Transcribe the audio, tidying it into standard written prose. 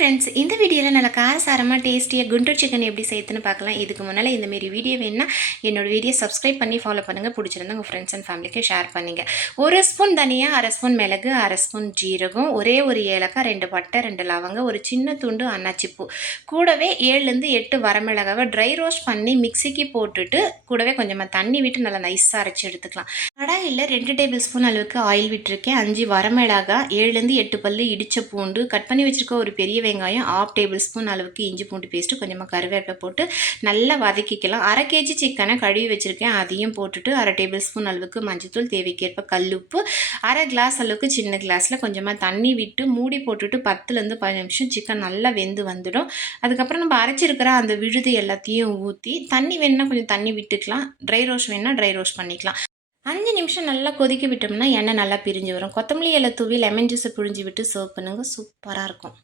Friends, இந்த வீடியோவில் நல்லா காரசாரமாக டேஸ்டியாக குண்டூர் சிக்கன் எப்படி செய்யுதுன்னு பார்க்கலாம். இதுக்கு முன்னால் இந்தமாரி வீடியோ வேணுன்னா என்னோட வீடியோ சப்ஸ்கிரைப் பண்ணி ஃபாலோ பண்ணுங்கள். பிடிச்சிருந்தா உங்கள் ஃப்ரெண்ட்ஸ் அண்ட் ஃபேமிலிக்கு ஷேர் பண்ணுங்கள். 1 ஸ்பூன் தனியா, 1/2 ஸ்பூன் மிளகு, 1/2 ஸ்பூன் ஜீரகம், ஒரே ஒரு ஏலக்காய், 2 பட்டை, 2 லவங்கம், ஒரு சின்ன துண்டு அன்னாச்சிப்பூ, கூடவே 7லேருந்து 8 வரமிளகாவை ட்ரை ரோஸ்ட் பண்ணி மிக்சிக்கு போட்டுட்டு கூடவே கொஞ்சமாக தண்ணி விட்டு நல்லா நைஸாக அரைச்சி எடுத்துக்கலாம். கடாயில் 2 டேபிள் ஸ்பூன் அளவுக்கு ஆயில் விட்டுருக்கேன். 5 வரமிளகாய், 7லேருந்து 8 பல்லு இடித்த பூண்டு, கட் பண்ணி வச்சுருக்க ஒரு பெரிய வெங்காயம், 1/2 டேபிள் ஸ்பூன் அளவுக்கு இஞ்சி பூண்டு பேஸ்ட்டு, கொஞ்சமாக கருவேப்பிலை போட்டு நல்லா வதக்கிக்கலாம். 1/2 கேஜி சிக்கனை கழுவி வச்சுருக்கேன், அதையும் போட்டுட்டு 1/2 டேபிள் ஸ்பூன் அளவுக்கு மஞ்சத்தூள், தேவைக்கேற்ப கல்லுப்பு, 1/2 கிளாஸ் அளவுக்கு சின்ன கிளாஸில் கொஞ்சமாக தண்ணி விட்டு மூடி போட்டுட்டு 10லேருந்து 15 நிமிஷம் சிக்கன் நல்லா வெந்து வந்துடும். அதுக்கப்புறம் நம்ம அரைச்சிருக்கிற அந்த விழுது எல்லாத்தையும் ஊற்றி தண்ணி வேணுன்னா கொஞ்சம் தண்ணி விட்டுக்கலாம். ட்ரை ரோஸ்ட் வேணுன்னா ட்ரை ரோஸ்ட் பண்ணிக்கலாம். 5 நிமிஷம் நல்லா கொதிக்க விட்டோம்னா எண்ணெய் நல்லா பிரிஞ்சு வரும். கொத்தமல்லி இலை தூவி லெமன் ஜூஸை பிழிஞ்சு விட்டு சர்வ் பண்ணுங்கள். சூப்பராக இருக்கும்.